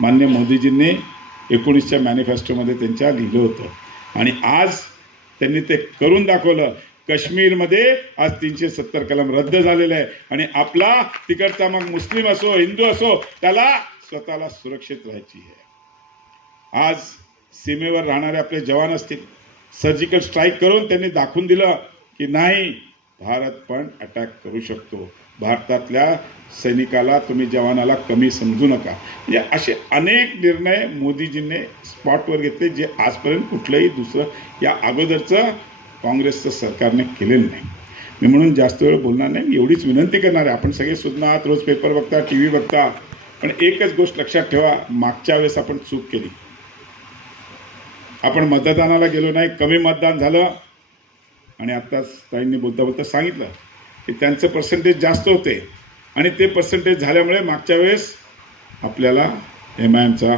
माननीय मोदीजींनी 19च्या मॅनिफेस्टोमध्ये त्यांच्या लिहिलं होतं आणि आज त्यांनी ते करून दाखवलं. काश्मीरमध्ये आज 370 कलम रद्द झालेलं आहे आणि आपला तिकडचा मग मुस्लिम असो हिंदू असो त्याला स्वतःला सुरक्षित राहायची आहे. आज सीमेवर राहणारे आपले जवान असतील, सर्जिकल स्ट्राईक करून त्यांनी दाखवून दिलं की नाही, भारत पण अटॅक करू शकतो. भारतातल्या सैनिकाला तुम्ही जवानाला कमी समजू नका. म्हणजे असे अनेक निर्णय मोदीजींनी स्पॉटवर घेतले जे आजपर्यंत कुठलंही दुसरं या अगोदरचं काँग्रेसचं सरकारने केलेलं नाही. मी म्हणून जास्त वेळ बोलणार नाही. मी एवढीच विनंती करणार आहे, आपण सगळे सुज्ञ आहात, रोज पेपर बघता, टी व्ही बघता, पण एकच गोष्ट लक्षात ठेवा, मागच्या वेळेस आपण चूक केली. आपण मतदानाला गेलो नाही, कमी मतदान झालं आणि आत्ताच ताईंनी बोलता बोलता सांगितलं की त्यांचं पर्सेंटेज जास्त होते आणि ते पर्सेंटेज झाल्यामुळे मागच्या वेळेस आपल्याला MIMचा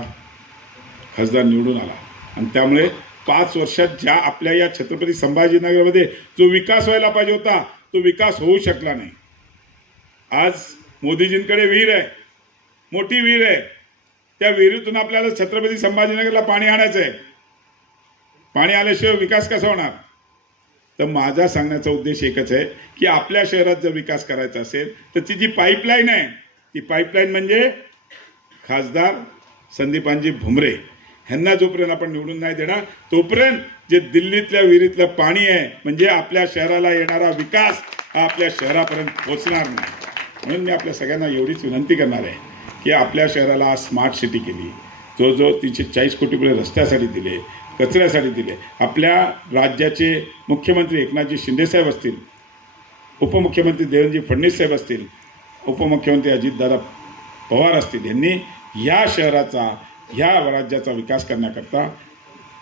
खासदार निवडून आला आणि त्यामुळे 5 वर्षात ज्या आपल्या या छत्रपती संभाजीनगरमध्ये जो विकास व्हायला पाहिजे होता तो विकास होऊ शकला नाही. आज मोदीजींकडे विहीर आहे, मोठी विहीर आहे, त्या विहिरीतून आपल्याला छत्रपती संभाजीनगरला पाणी आणायचं आहे. पाणी आल्याशिवाय विकास कसा होणार? तर माझा सांगण्याचा उद्देश एकच आहे की आपल्या शहरात जर विकास करायचा असेल तर ती जी पाईपलाईन आहे, ती पाईपलाईन म्हणजे खासदार संदीपानजी भुमरे ह्यांना जोपर्यंत आपण निवडून नाही देणार तोपर्यंत जे दिल्लीतल्या विहिरीतलं पाणी आहे म्हणजे आपल्या शहराला येणारा विकास हा आपल्या शहरापर्यंत पोहोचणार नाही. म्हणून मी आपल्या सगळ्यांना एवढीच विनंती करणार आहे की आपल्या शहराला स्मार्ट सिटी केली, जो 340 कोटी रुपये रस्त्यासाठी दिले, कचऱ्यासाठी दिले. आपल्या राज्याचे मुख्यमंत्री एकनाथजी शिंदेसाहेब असतील, उपमुख्यमंत्री देवेंद्रजी फडणवीस साहेब असतील, उपमुख्यमंत्री अजितदादा पवार असतील, यांनी या शहराचा ह्या राज्याचा विकास करण्याकरता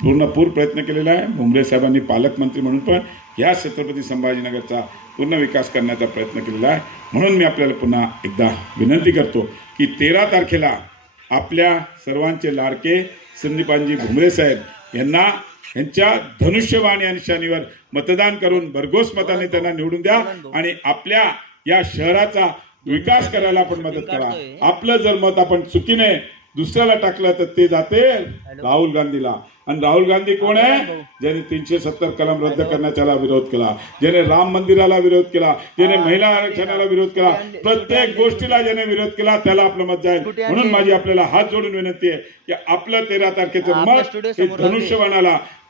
पूर्णपूर प्रयत्न केलेला आहे. भुमरे साहेबांनी पालकमंत्री म्हणून पण या छत्रपती संभाजीनगरचा पूर्ण विकास करण्याचा प्रयत्न केलेला आहे. म्हणून मी आपल्याला पुन्हा एकदा विनंती करतो की 13 तारखेला आपल्या सर्वांचे लाडके संदीपानजी भुमरे साहेब यांना यांच्या धनुष्यबाण या निशाणीवर मतदान करून भरघोस मताने त्यांना निवडून द्या आणि आपल्या या शहराचा विकास करायला आपण मदत करा. आपलं जर मत आपण चुकीने दुसऱ्याला टाकलं तर ते जाते राहुल गांधीला. आणि राहुल गांधी कोण आहे? ज्याने 370 कलम रद्द करण्याचा विरोध केला, ज्याने राम मंदिराला विरोध केला, ज्याने महिला आरक्षणाला विरोध केला, प्रत्येक गोष्टीला ज्याने विरोध केला त्याला आपलं मत जाईल. म्हणून माझी आपल्याला हात जोडून विनंती आहे की आपलं 13 तारखेचं मत हे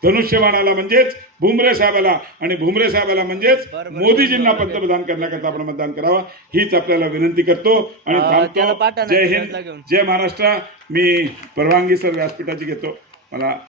धनुष्यबाणाला म्हणजेच भुमरे साहेबाला आणि भुमरे साहेबाला म्हणजेच मोदीजींना पंतप्रधान करण्याकरता आपण मतदान करावं हीच आपल्याला विनंती करतो आणि थांबतो. जय हिंद, जय महाराष्ट्र. मी परवानगी सर व्यासपीठाची घेतो. मला